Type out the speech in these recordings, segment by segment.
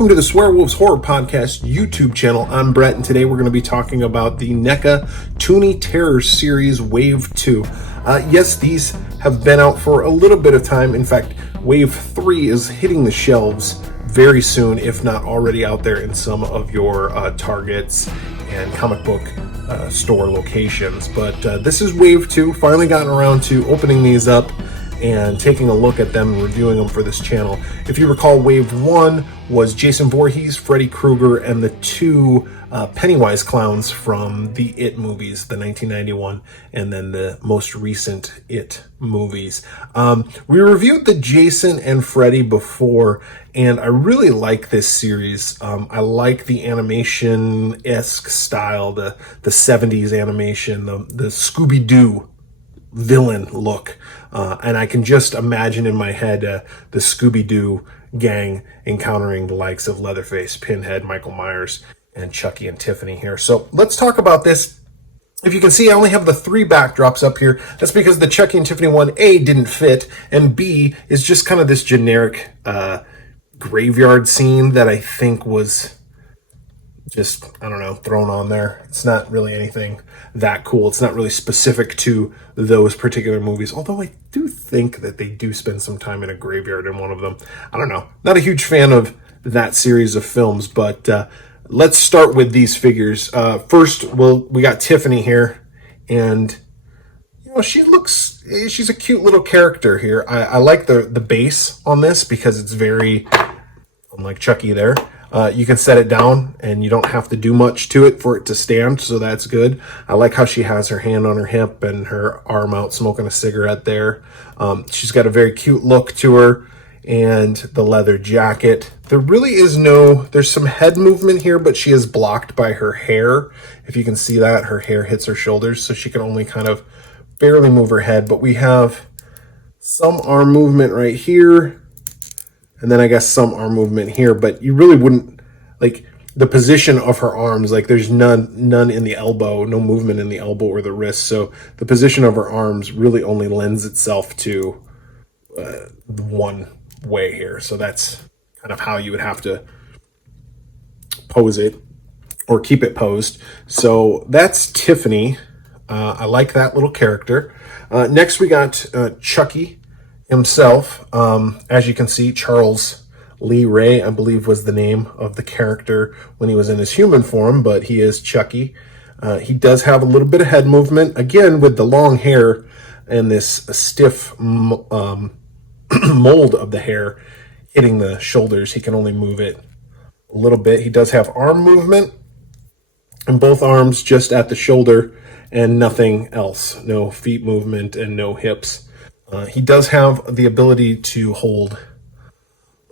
Welcome to the Swearwolves Horror Podcast YouTube channel. I'm Brett, and today we're going to be talking about the NECA Toony Terrors series Wave 2. Yes, these have been out for a little bit of time. In fact, Wave 3 is hitting the shelves very soon, if not already out there in some of your Targets and comic book store locations. But this is Wave 2. Finally gotten around to opening these up and taking a look at them and reviewing them for this channel. If you recall, Wave 1 was Jason Voorhees, Freddy Krueger, and the two Pennywise clowns from the It movies, the 1991, and then the most recent It movies. We reviewed the Jason and Freddy before, and I really like this series. I like the animation-esque style, the 70s animation, the Scooby-Doo villain look, and I can just imagine in my head the Scooby-Doo gang encountering the likes of Leatherface, Pinhead, Michael Myers, and Chucky and Tiffany here. So let's talk about this. If you can see, I only have the 3 backdrops up here. That's because the Chucky and Tiffany one, A, didn't fit, and B, is just kind of this generic graveyard scene that I think was just, I don't know, thrown on there. It's not really anything that cool. It's not really specific to those particular movies, although I do think that they do spend some time in a graveyard in one of them. I don't know. Not a huge fan of that series of films, but let's start with these figures. First, we got Tiffany here, and you know, she's a cute little character here. I like the base on this because it's very, unlike Chucky there. You can set it down and you don't have to do much to it for it to stand, so that's good. I like how she has her hand on her hip and her arm out smoking a cigarette there. She's got a very cute look to her, and the leather jacket. There really is there's some head movement here, but she is blocked by her hair. If you can see that, her hair hits her shoulders, so she can only kind of barely move her head. But we have some arm movement right here, and then I guess some arm movement here, but you really wouldn't, like, the position of her arms, like there's none in the elbow, no movement in the elbow or the wrist. So the position of her arms really only lends itself to one way here. So that's kind of how you would have to pose it or keep it posed. So that's Tiffany. I like that little character. Next we got Chucky himself. As you can see, Charles Lee Ray, I believe, was the name of the character when he was in his human form, but he is Chucky. He does have a little bit of head movement, again with the long hair and this stiff mold of the hair hitting the shoulders. He can only move it a little bit. He does have arm movement, and both arms just at the shoulder and nothing else. No feet movement and no hips. He does have the ability to hold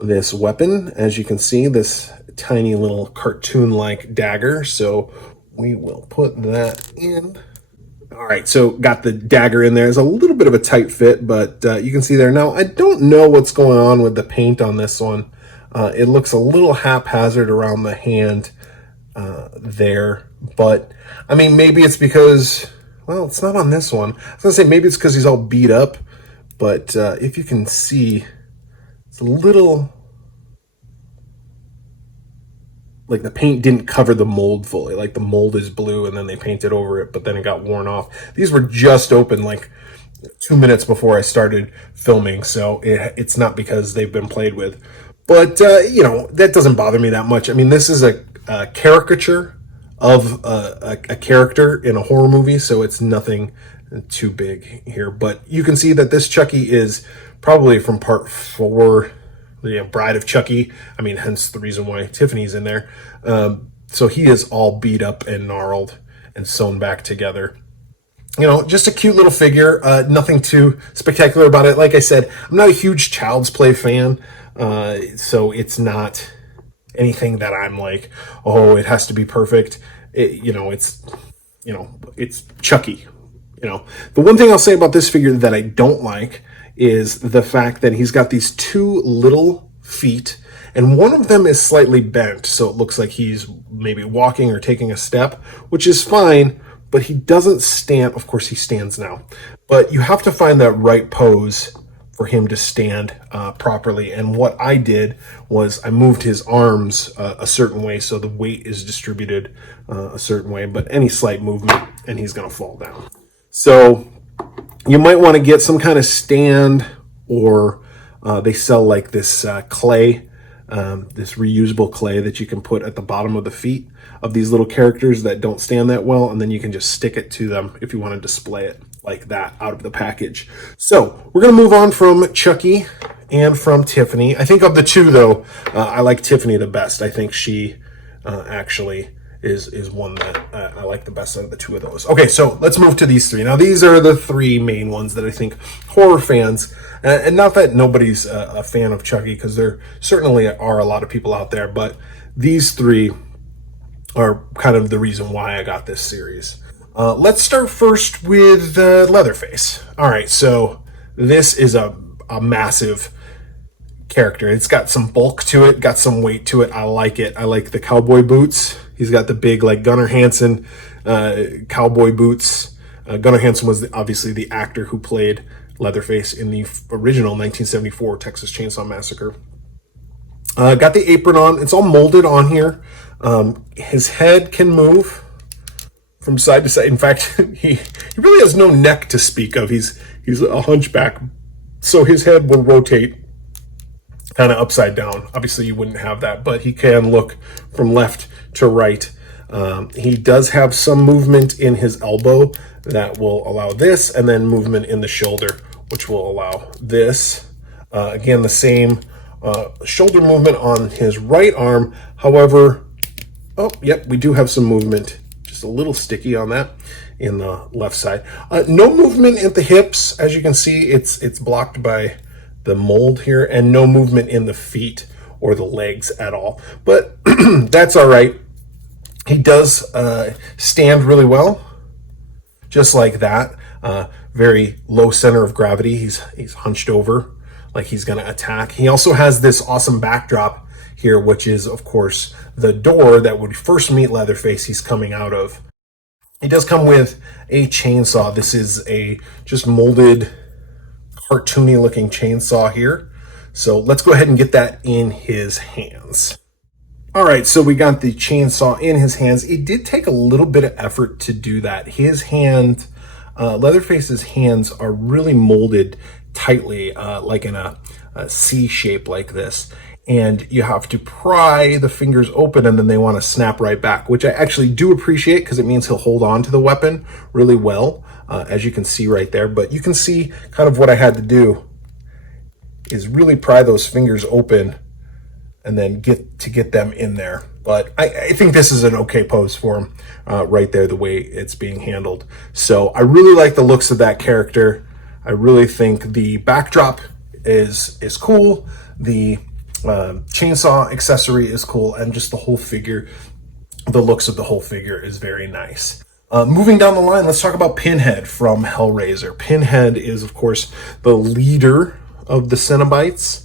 this weapon, as you can see, this tiny little cartoon-like dagger. So we will put that in. All right, so got the dagger in there. It's a little bit of a tight fit, but you can see there. Now, I don't know what's going on with the paint on this one. It looks a little haphazard around the hand there, but I mean, maybe it's because, well, it's not on this one. I was gonna say maybe it's because he's all beat up. But if you can see, it's a little like the paint didn't cover the mold fully. Like the mold is blue and then they painted over it, but then it got worn off. These were just open like 2 minutes before I started filming, so it's not because they've been played with. But, you know, that doesn't bother me that much. I mean, this is a caricature of a character in a horror movie, so it's nothing too big here. But you can see that this Chucky is probably from part 4, the Bride of Chucky. I mean, hence the reason why Tiffany's in there. So he is all beat up and gnarled and sewn back together. You know, just a cute little figure. Nothing too spectacular about it. Like I said, I'm not a huge Child's Play fan, so it's not anything that I'm like, oh, it has to be perfect. It's Chucky. You know, the one thing I'll say about this figure that I don't like is the fact that he's got these 2 little feet, and one of them is slightly bent, so it looks like he's maybe walking or taking a step, which is fine, but he doesn't stand. Of course, he stands now, but you have to find that right pose for him to stand properly. And what I did was I moved his arms a certain way so the weight is distributed a certain way, but any slight movement and he's going to fall down. So you might want to get some kind of stand, or they sell like this clay, this reusable clay that you can put at the bottom of the feet of these little characters that don't stand that well, and then you can just stick it to them if you want to display it like that out of the package. So we're going to move on from Chucky and from Tiffany. I think of the 2, though, I like Tiffany the best. I think she actually is one that I like the best out of the 2 of those. Okay, so let's move to these 3. Now, these are the 3 main ones that I think horror fans, and not that nobody's a fan of Chucky, because there certainly are a lot of people out there, but these 3 are kind of the reason why I got this series. Let's start first with Leatherface. All right, so this is a massive character. It's got some bulk to it, got some weight to it. I like it. I like the cowboy boots. He's got the big, like, Gunnar Hansen cowboy boots. Gunnar Hansen was obviously the actor who played Leatherface in the original 1974 Texas Chainsaw Massacre. Got the apron on. It's all molded on here. His head can move from side to side. In fact, he really has no neck to speak of. He's a hunchback, so his head will rotate kind of upside down. Obviously, you wouldn't have that, but he can look from left to right. He does have some movement in his elbow that will allow this, and then movement in the shoulder, which will allow this. Again, the same shoulder movement on his right arm. However, oh, yep, we do have some movement, just a little sticky on that in the left side. No movement at the hips. As you can see, it's blocked by the mold here, and no movement in the feet or the legs at all. But that's all right. He does stand really well, just like that. Very low center of gravity. He's hunched over like he's going to attack. He also has this awesome backdrop here, which is, of course, the door that would first meet Leatherface he's coming out of. He does come with a chainsaw. This is a just molded, cartoony looking chainsaw here. So let's go ahead and get that in his hands. All right, so we got the chainsaw in his hands. It did take a little bit of effort to do that. His hand, Leatherface's hands are really molded tightly, like in a C shape like this. And you have to pry the fingers open, and then they want to snap right back, which I actually do appreciate because it means he'll hold on to the weapon really well, as you can see right there. But you can see kind of what I had to do is really pry those fingers open and then get them in there. But I think this is an okay pose for him right there, the way it's being handled. So I really like the looks of that character. I really think the backdrop is cool. The chainsaw accessory is cool, and just the whole figure, the looks of the whole figure is very nice. Moving down the line, let's talk about Pinhead from Hellraiser. Pinhead is, of course, the leader of the Cenobites.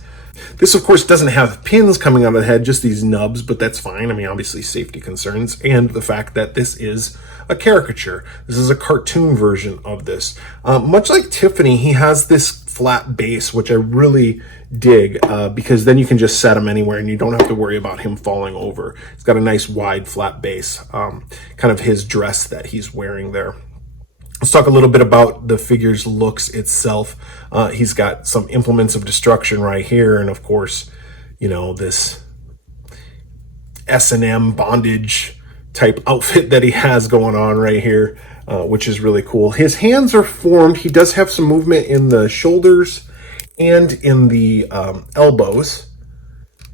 This, of course, doesn't have pins coming out of the head, just these nubs, but that's fine. I mean, obviously safety concerns, and the fact that this is a caricature. This is a cartoon version of this. Much like Tiffany, he has this flat base, which I really dig, because then you can just set him anywhere and you don't have to worry about him falling over. He's got a nice wide flat base, kind of his dress that he's wearing there. Let's talk a little bit about the figure's looks itself. He's got some implements of destruction right here, and of course, this S&M bondage type outfit that he has going on right here, which is really cool. His hands are formed. He does have some movement in the shoulders and in the elbows.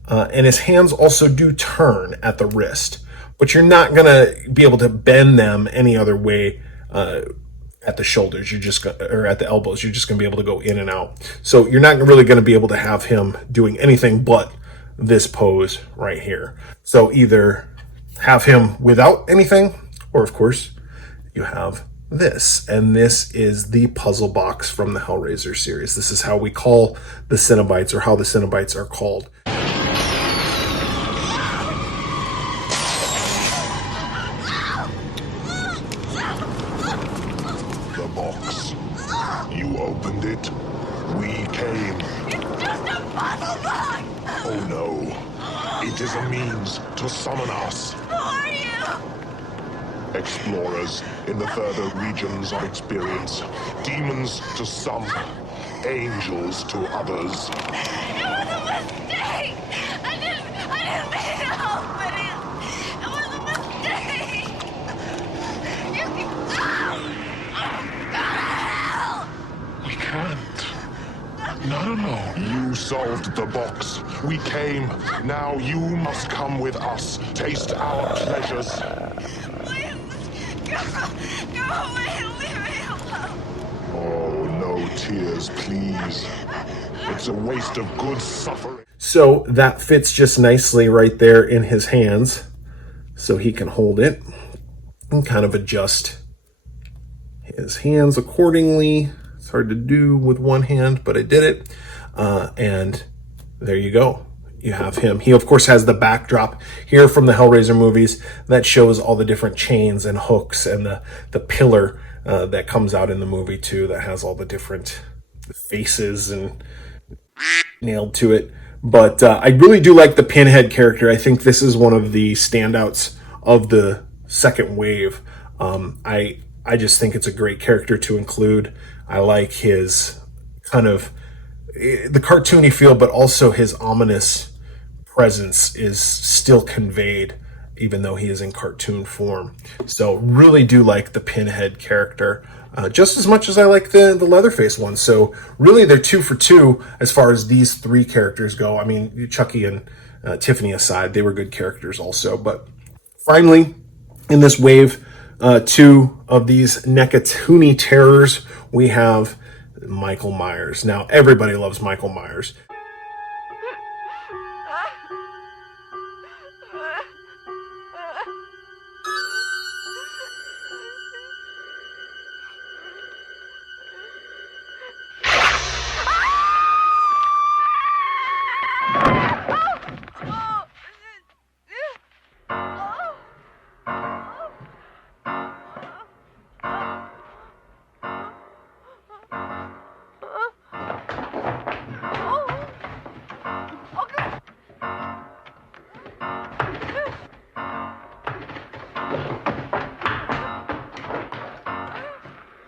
And his hands also do turn at the wrist, but you're not going to be able to bend them any other way at the shoulders. Or at the elbows. You're just going to be able to go in and out. So you're not really going to be able to have him doing anything but this pose right here. So either have him without anything, or of course, you have this. And this is the puzzle box from the Hellraiser series. This is how we call the Cenobites, or how the Cenobites are called. You opened it. We came. It's just a puzzle box! Oh no. It is a means to summon us. Who are you? Explorers in the further regions of experience. Demons to some. Angels to others. It was a mistake! I didn't mean to open it! It was a mistake! You can... We can't. Not alone. You solved the box. We came. Now you must come with us. Taste our pleasures. Please, go away and leave me alone. Oh, no tears, please. It's a waste of good suffering. So that fits just nicely right there in his hands. So he can hold it and kind of adjust his hands accordingly. It's hard to do with one hand, but I did it. And there you go. You have him. He, of course, has the backdrop here from the Hellraiser movies that shows all the different chains and hooks, and the pillar that comes out in the movie, too, that has all the different faces and nailed to it. But I really do like the Pinhead character. I think this is one of the standouts of the second wave. I just think it's a great character to include. I like his kind of the cartoony feel, but also his ominous presence is still conveyed, even though he is in cartoon form. So really do like the Pinhead character just as much as I like the Leatherface one. So really they're 2 for 2 as far as these 3 characters go. I mean, Chucky and Tiffany aside, they were good characters also. But finally, in this wave 2 of these NECA Toony Terrors, we have Michael Myers. Now, everybody loves Michael Myers.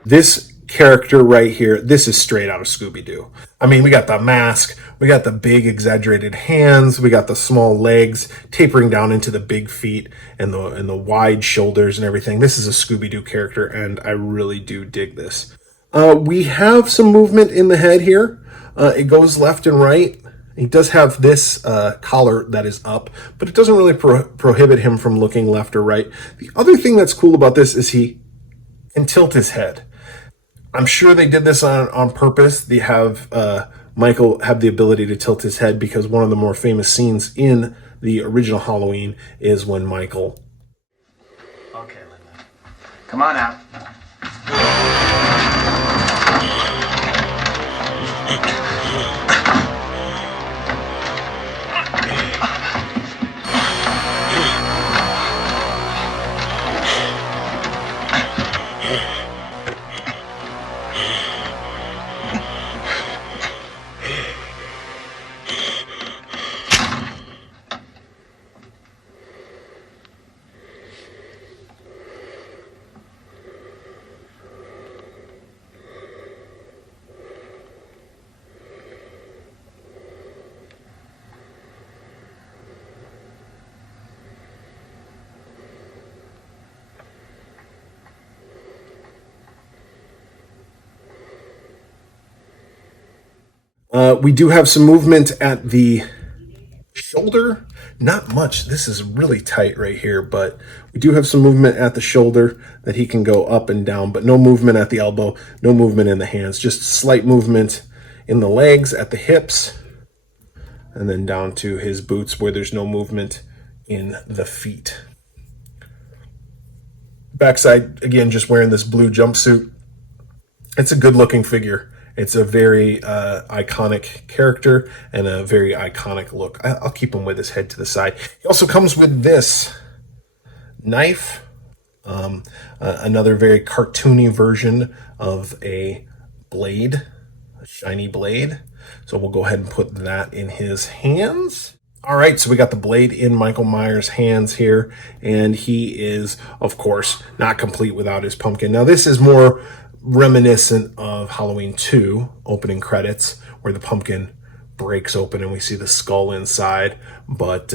This character right here, this is straight out of Scooby-Doo. I mean, we got the mask, we got the big exaggerated hands, we got the small legs tapering down into the big feet and the wide shoulders and everything. This is a Scooby-Doo character, and I really do dig this. We have some movement in the head here. It goes left and right. He does have this collar that is up, but it doesn't really prohibit him from looking left or right. The other thing that's cool about this is he can tilt his head. I'm sure they did this on purpose. They have Michael have the ability to tilt his head because one of the more famous scenes in the original Halloween is when Michael... Okay, Linda. Come on out. We do have some movement at the shoulder. Not much. This is really tight right here, but we do have some movement at the shoulder that he can go up and down, but no movement at the elbow, no movement in the hands, just slight movement in the legs, at the hips, and then down to his boots where there's no movement in the feet. Backside, again, just wearing this blue jumpsuit. It's a good looking figure. It's a very iconic character and a very iconic look. I'll keep him with his head to the side. He also comes with this knife, another very cartoony version of a blade, a shiny blade. So we'll go ahead and put that in his hands. All right, so we got the blade in Michael Myers' hands here, and he is, of course, not complete without his pumpkin. Now, this is more reminiscent of Halloween 2 opening credits, where the pumpkin breaks open and we see the skull inside. But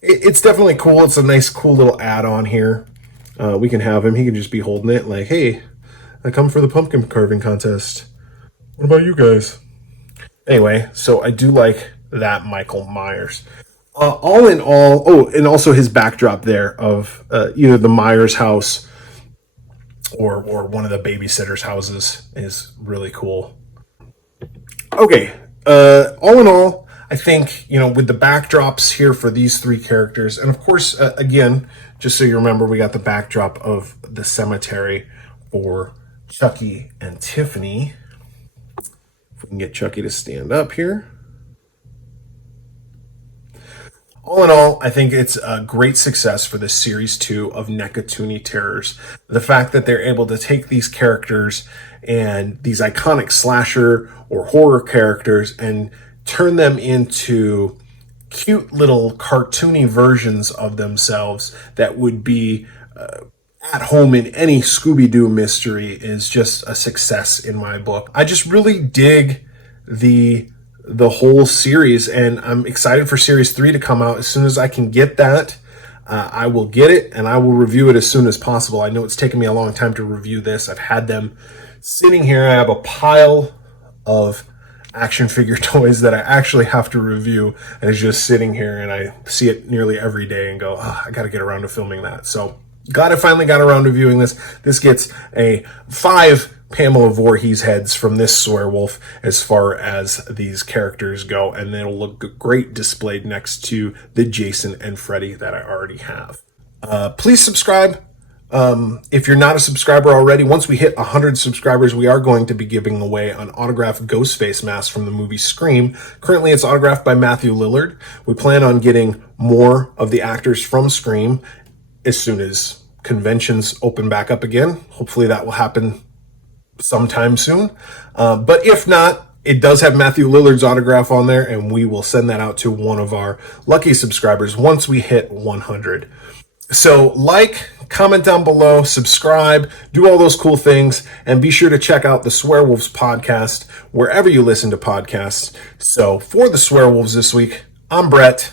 it's definitely cool. It's a nice, cool little add-on here. We can have him. He can just be holding it like, hey, I come for the pumpkin carving contest. What about you guys? Anyway, so I do like that Michael Myers. All in all, oh, and also his backdrop there of either the Myers house or one of the babysitters' houses is really cool. Okay, all in all, I think, with the backdrops here for these three characters, and of course, again, just so you remember, we got the backdrop of the cemetery for Chucky and Tiffany. If we can get Chucky to stand up here. All in all, I think it's a great success for the Series 2 of NECA Toony Terrors. The fact that they're able to take these characters and these iconic slasher or horror characters and turn them into cute little cartoony versions of themselves that would be at home in any Scooby-Doo mystery is just a success in my book. I just really dig the whole series, and I'm excited for Series 3 to come out. As soon as I can get that, I will get it, and I will review it as soon as possible. I know it's taken me a long time to review this. I've had them sitting here. I have a pile of action figure toys that I actually have to review, and it's just sitting here, and I see it nearly every day and go, I got to get around to filming that. So glad I finally got around to viewing this. This gets a 5 Pamela Voorhees heads from this Swearwolf as far as these characters go, and it'll look great displayed next to the Jason and Freddy that I already have. Please subscribe. If you're not a subscriber already, once we hit 100 subscribers, we are going to be giving away an autographed Ghostface mask from the movie Scream. Currently, it's autographed by Matthew Lillard. We plan on getting more of the actors from Scream as soon as conventions open back up again. Hopefully that will happen sometime soon. But if not, it does have Matthew Lillard's autograph on there, and we will send that out to one of our lucky subscribers once we hit 100. So like, comment down below, subscribe, do all those cool things, and be sure to check out the Swearwolves podcast wherever you listen to podcasts. So for the Swearwolves this week, I'm Brett.